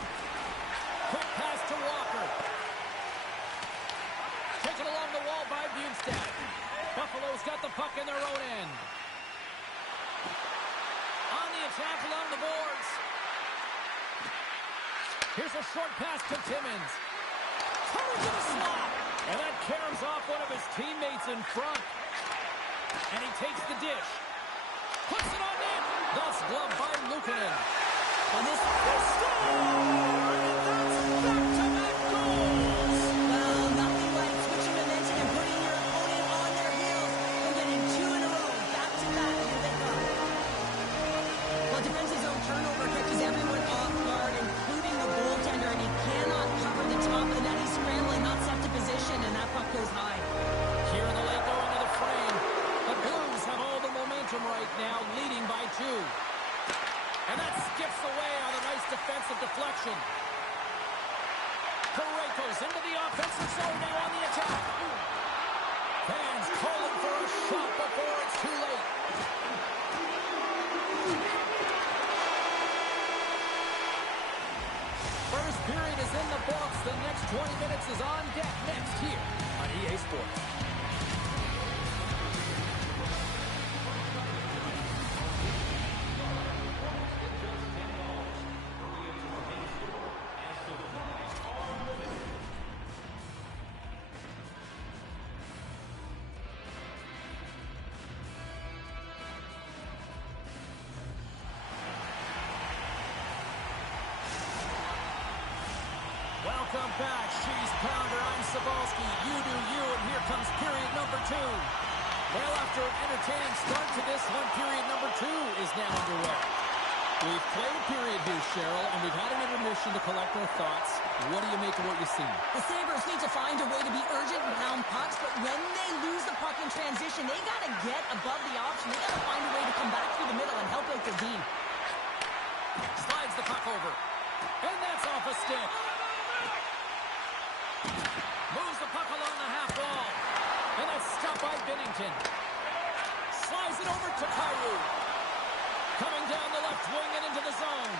Quick pass to Walker. Taken along the wall by Bjugstad. Buffalo's got the puck in their own end. On the the tackle on the boards. Here's a short pass to Timmins. Turns to the slot. And that caroms off one of his teammates in front. And he takes the dish. Puts it on net. That's gloved by Luukkonen. And this score! And that's back-to-back goals! Well, nothing like switching momentum and putting your opponent on their heels and getting 2 in a row. Back-to-back. Here they come. Well, defensive zone turnover catches everyone off guard, including the goaltender, and he cannot cover the top of the net. He's scrambling, not set to position, and that puck goes high. Here in the late going to the frame. The Blues have all the momentum right now, leading by 2. And that skips away on a nice defensive deflection. Parayko's into the offensive zone now on the attack. Fans calling for a shot before it's too late. First period is in the books. The next 20 minutes is on deck next here on EA Sports. Welcome back, Cheese Pounder. I'm Cebulski. You do you, and here comes period number 2. Well, after an entertaining start to this one, period number 2 is now underway. We've played a period here, Cheryl, and we've had an intermission to collect our thoughts. What do you make of what you've seen? The Sabres need to find a way to be urgent and pound pucks, but when they lose the puck in transition, they got to get above the option. They got to find a way to come back through the middle and help out their team. Slides the puck over, and that's off a stick. Moves the puck along the half wall. And that's stopped by Binnington. Slides it over to Kyrou. Coming down the left wing and into the zone.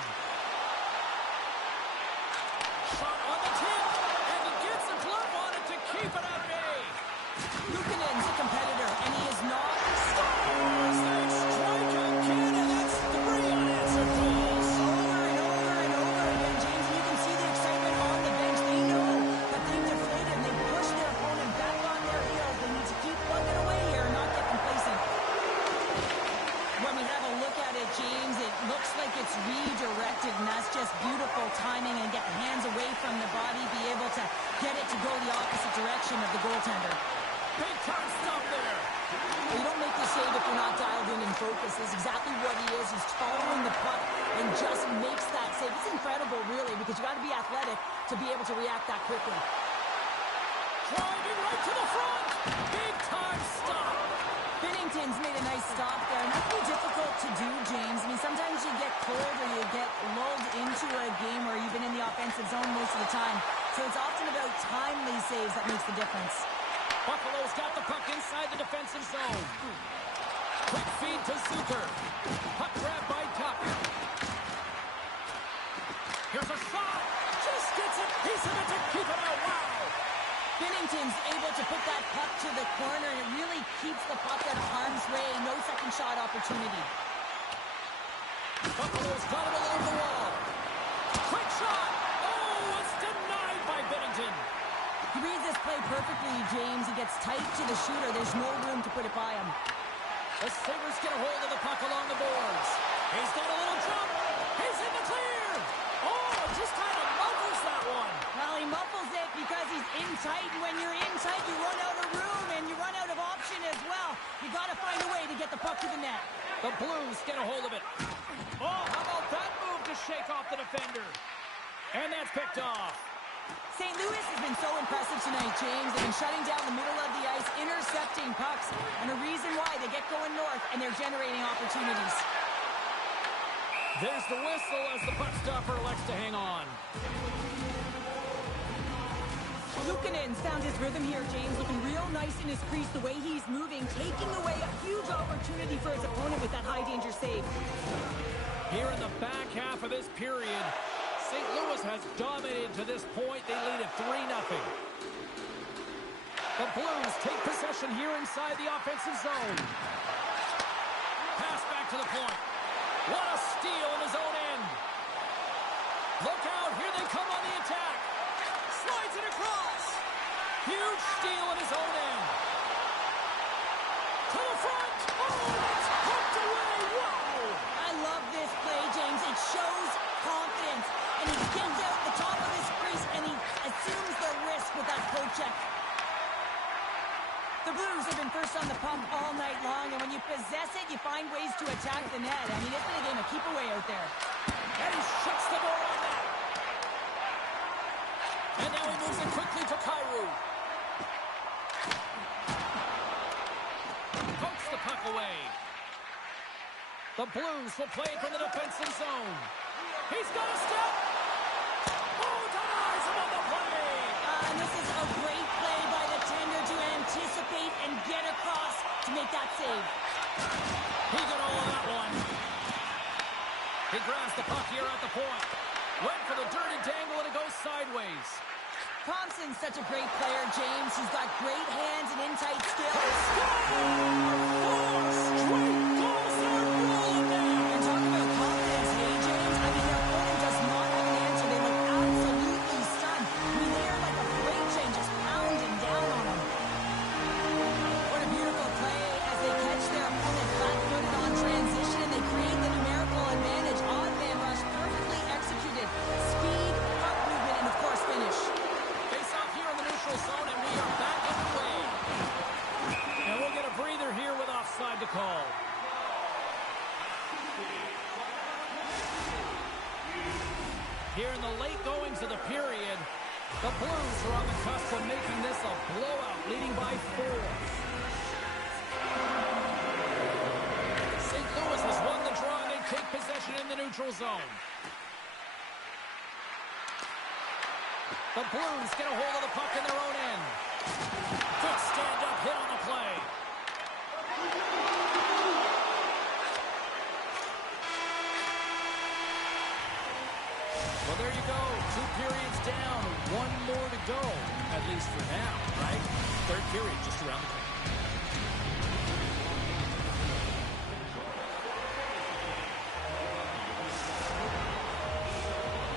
Shot on the tip. And he gets a glove on it to keep it at bay. Luukkonen's a competitor, and he is not. Scores! They strike again, and that's 3 unanswered goals. Over and over and over again, James, and you can see the excitement on the bench. They know that they've deflated and they push their opponent back on their heels. They need to keep plugging away here and not get complacent. When we have a look at it, James, it looks like it's redirected, and that's just beautiful timing, and get the hands away from the body, be able to get it to go the opposite direction of the goaltender. Big time stop there. You don't make the save if you're not dialed in and focused. That's exactly what he is. He's following the puck and just makes that save. It's incredible, really, because you got to be athletic to be able to react that quickly. Driving right to the front. Big time stop. Binnington's made a nice stop there, and that can be difficult to do, James. I mean, sometimes you get cold or you get lulled into a game where you've been in the offensive zone most of the time. So it's often about timely saves that makes the difference. Buffalo's got the puck inside the defensive zone. Quick feed to Zucker. Puck grab by Tuck. Here's a shot. Just gets a piece of it to keep it out. Wow. Binnington's able to put that puck to the corner, and it really keeps the puck out of harm's way. No second shot opportunity. Buffalo's got it along the wall. Quick shot. Oh, it's denied by Binnington. He reads this play perfectly, James. He gets tight to the shooter. There's no room to put it by him. The Sabres get a hold of the puck along the boards. He's got a little jump. He's in the clear. Oh, just kind of muffles that one. Well, he muffles it because he's in tight, and when you're in tight, you run out of room, and you run out of option as well. You got to find a way to get the puck to the net. The Blues get a hold of it. Oh, how about that move to shake off the defender? And that's picked off. St. Louis has been so impressive tonight, James. They've been shutting down the middle of the ice, intercepting pucks, and the reason why they get going north, and they're generating opportunities. There's the whistle as the puck stopper elects to hang on. Luukkonen's found his rhythm here, James, looking real nice in his crease, the way he's moving, taking away a huge opportunity for his opponent with that high-danger save. Here in the back half of this period, St. Louis has dominated to this point. They lead at 3-0. The Blues take possession here inside the offensive zone. Pass back to the point. What a steal in his own end. Look out, here they come on the attack. Slides it across. Huge steal in his own end. To the front. Oh, it's hooked away. Wow. I love this play, James. It shows confidence. And he gets out the top of his crease and he assumes the risk with that poke check. The Blues have been first on the pump all night long, and when you possess it, you find ways to attack the net. I mean, it's been a game of keep away out there. And he shuts the door on that. And now he moves it quickly to Kyrou. Pokes the puck away. The Blues will play it from the defensive zone. He's got a step. Oh, denies him on the play. And this is a great play by the tender to anticipate and get across to make that save. He got all of that one. He grabs the puck here at the point. Went for the dirty dangle and it goes sideways. Thompson's such a great player, James. He's got great hands and in-tight skills. Four straight goals in a row now. And talking about confidence, hey, James, I mean, their opponent does not have an answer. They look absolutely stunned. I mean, they are like a freight train just pounding down on them. What a beautiful play as they catch their opponent flat-footed on transition and they create the numerical advantage. On man rush, perfectly executed. Speed, puck movement, and of course, finish. Face off here in the neutral zone, and we are back underway. And we'll get a breather here with offside to call. Here in the late goings of the period, the Blues are on the cusp of making this a blowout, leading by 4. St. Louis has won the draw, and they take possession in the neutral zone. The Blues get a hold of the puck in their own end. Good stand-up hit on the play. Well, there you go. 2 periods down. 1 more to go, at least for now, right? Third period just around the corner.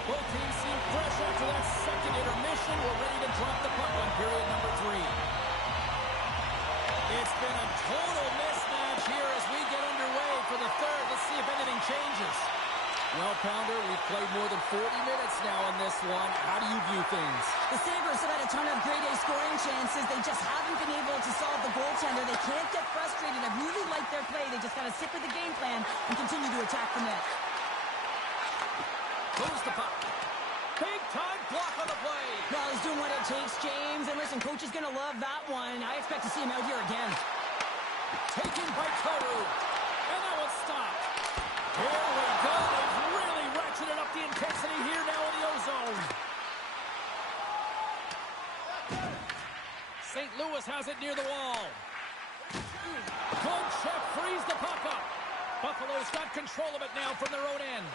Both teams seem fresh after that second intermission. We're ready to drop the puck on period number 3. It's been a total mismatch here as we get underway for the third. Let's see if anything changes. Well, Pounder, we've played more than 40 minutes now in this one. How do you view things? The Sabres have had a ton of grade A scoring chances. They just haven't been able to solve the goaltender. They can't get frustrated. I really like their play. They just got to stick with the game plan and continue to attack the net. Moves the puck. Big time block on the play. Well, he's doing what it takes, James. And listen, coach is going to love that one. I expect to see him out here again. Taken by Kyrou. And that one's stopped. Here we go. They've really ratcheted up the intensity here now in the O-zone. St. Louis has it near the wall. Good check, frees the puck up. Buffalo's got control of it now from their own end.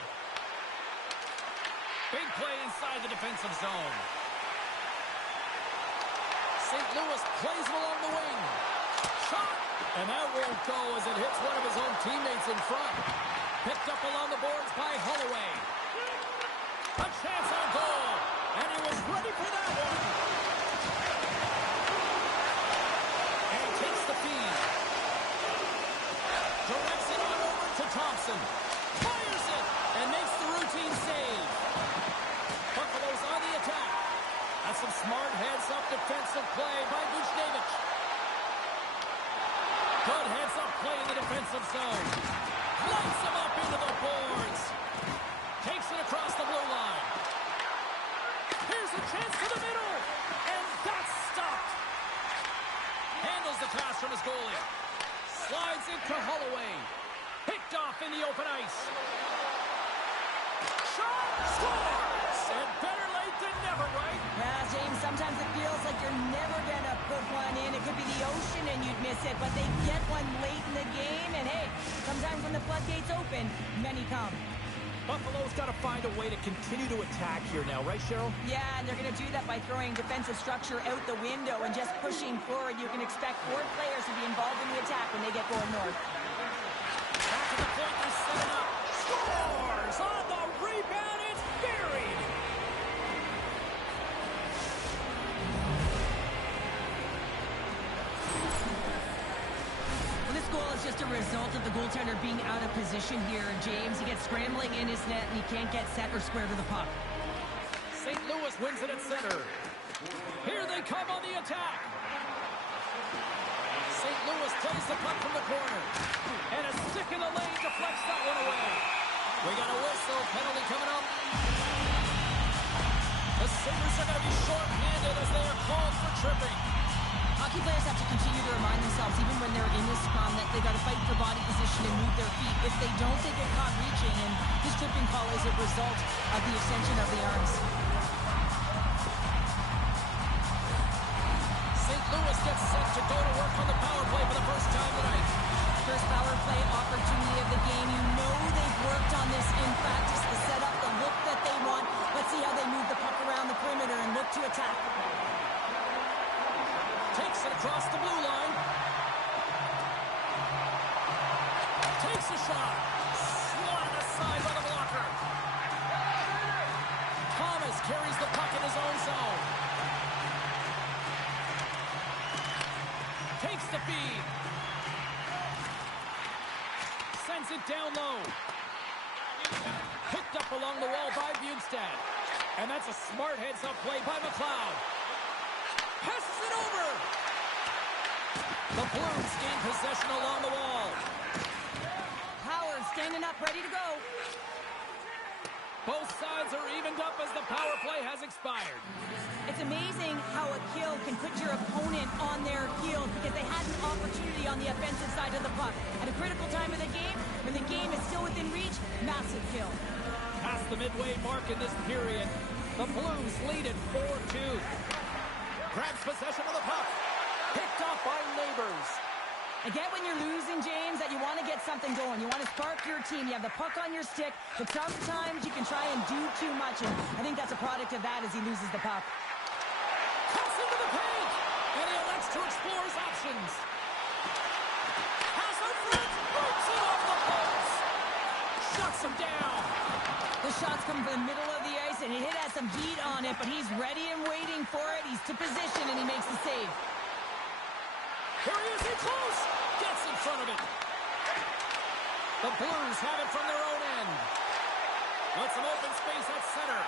Big play inside the defensive zone. St. Louis plays him along the wing. Shot! And that won't go as it hits one of his own teammates in front. Picked up along the boards by Holloway. A chance on goal. And he was ready for that one. And takes the feed. Directs it on over to Thompson. Fires it and makes the routine save. Buffalo's on the attack. That's some smart heads-up defensive play by Buchnevich. Good heads-up play in the defensive zone. Lights him up into the boards. Takes it across the blue line. Here's a chance to the middle. And that's stopped. Handles the pass from his goalie. Slides it to Holloway. Picked off in the open ice. Shot! Scores! And better late than never, right? Yeah, James, sometimes it feels like you're never going to put one in. It could be the ocean and you'd miss it, but they get one late in the game. And hey, sometimes when the floodgates open, many come. Buffalo's got to find a way to continue to attack here now, right, Cheryl? Yeah, and they're going to do that by throwing defensive structure out the window and just pushing forward. You can expect 4 players to be involved in the attack when they get going north. Back to the point, they're setting up. scores! On the rebound, it's buried! Well, this goal is just a result of the goaltender being out of position here, James. He gets scrambling in his net, and he can't get set or square to the puck. St. Louis wins it at center. Here they come on the attack. St. Louis plays the puck from the corner. And a stick in the lane deflects that one away. We got a whistle. Penalty coming up. The Sabres are going to be short-handed as they are called for tripping. Hockey players have to continue to remind themselves, even when they're in this scrum, that they got to fight for body position and move their feet. If they don't, they get caught reaching, and this tripping call is a result of the extension of the arms. St. Louis gets set to go to work on the power play for the first time tonight. First power play opportunity of the game. You know they've worked on this in practice, the setup, the look that they want. Let's see how they move the puck around the perimeter and look to attack. Takes it across the blue line. Takes a shot. Swatted aside by the blocker. Thomas carries the puck in his own zone. Takes the feed. Sends it down low. Picked up along the wall by Bjugstad. And that's a smart heads-up play by McLeod. Passes it over. The Blues gain possession along the wall. Howard standing up, ready to go. Both sides are evened up as the power play has expired. It's amazing how a kill can put your opponent on their heels because they had an opportunity on the offensive side of the puck. At a critical time of the game, when the game is still within reach, massive kill. Past the midway mark in this period, the Blues lead at 4-2. Grabs possession of the puck. Picked off by Neighbors. I get when you're losing, James, that you want to get something going. You want to spark your team. You have the puck on your stick, but sometimes you can try and do too much, and I think that's a product of that as he loses the puck. Cuts into the paint, and he elects to explore his options. Pass in front, breaks it off the post. Shuts him down. The shots come from the middle of the ice, and he has some heat on it, but he's ready and waiting for it. He's to position, and he makes the save. Here he is, in close. Gets in front of it. The Blues have it from their own end. With some open space at center.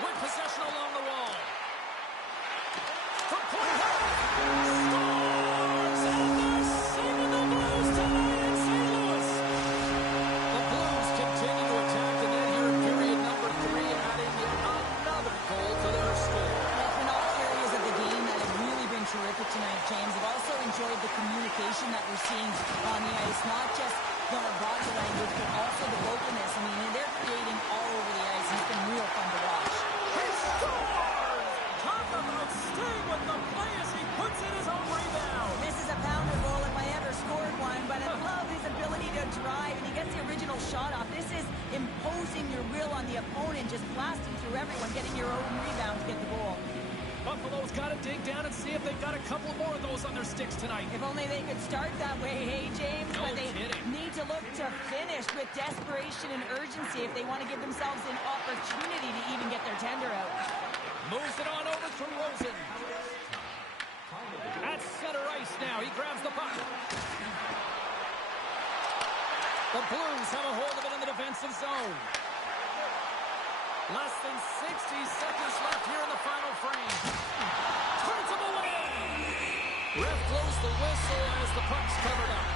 With possession along the wall. From point blank. Scores! And they're saving the Blues tonight in St. Louis. The Blues continue to attack the net here in period number 3, adding yet another goal to their score. In all areas of the game that have really been terrific tonight, James. I've also enjoyed the communication that we're seeing on the ice, not just the body language, but also the vocalness. I mean, they're creating all over the ice. It's been real fun to watch. He scores! Talk about staying with the play as he puts in his own rebound. This is a pounder goal if I ever scored one, but I love his ability to drive, and he gets the original shot off. This is imposing your will on the opponent, just blasting through everyone, getting your own rebound to get the goal. Buffalo's got to dig down and see if they've got a couple more of those on their sticks tonight. If only they could start that way, hey, James. No but they kidding. need to look to finish with desperation and urgency if they want to give themselves an opportunity to even get their tender out. Moves it on over to Rosen. At center ice now. He grabs the puck. The Blues have a hold of it in the defensive zone. Less than 60 seconds left here in the final frame. Turns him away. Ref blows the whistle as the puck's covered up.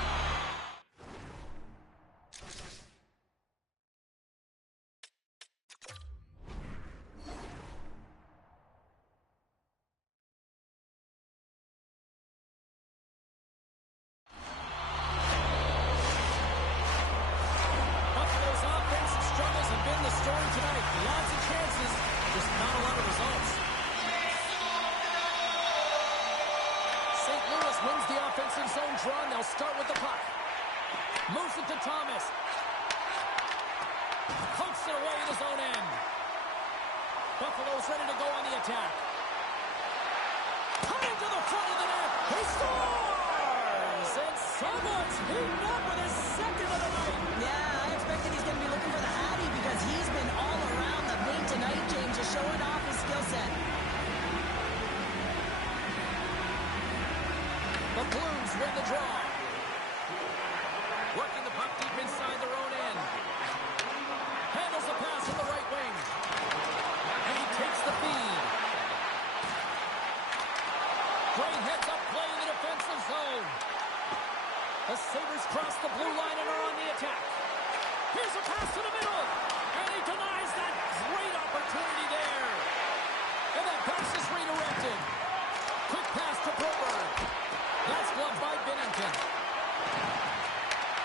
Buffalo's offensive struggles have been the story tonight. Lots of chances, just not a lot of results. St. Louis wins the offensive zone draw, and they'll start with the puck. Moves it to Thomas. Pokes it away at his own end. Buffalo's ready to go on the attack. Coming to the front of the net. He scores! And someone's heating up with his second of the night. Yeah, I because he's been all around the paint tonight, James, just showing off his skill set. The Blues win the draw. Working the puck deep inside their own end. Handles the pass in the right wing. And he takes the feed. Gray heads up play in the defensive zone. The Sabres cross the blue line and are on the attack. Here's a pass to the middle. And he denies that great opportunity there. And that pass is redirected. Quick pass to Broberg. That's gloved by Binnington.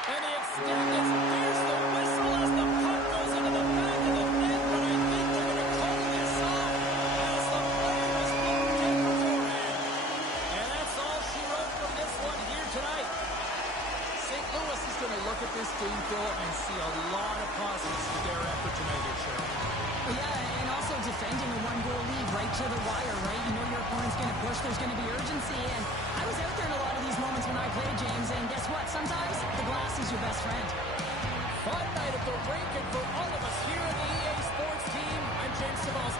And they extend this. Here's the whistle as the puck goes into the back of the net. But I think they're going to call this off as the play was blocked in beforehand. And that's all she wrote from this one here tonight. St. Louis is going to look at this game, Phil, and see a lot of positives with their effort tonight here, Cheryl. Yeah, and also defending a one-goal lead right to the wire, right? You know your opponent's going to push. There's going to be urgency. And I was out there in a lot of these moments when I played, James, and guess what? Sometimes the glass is your best friend. Fun night at the rink, and for all of us here in the EA Sports team, I'm James Savall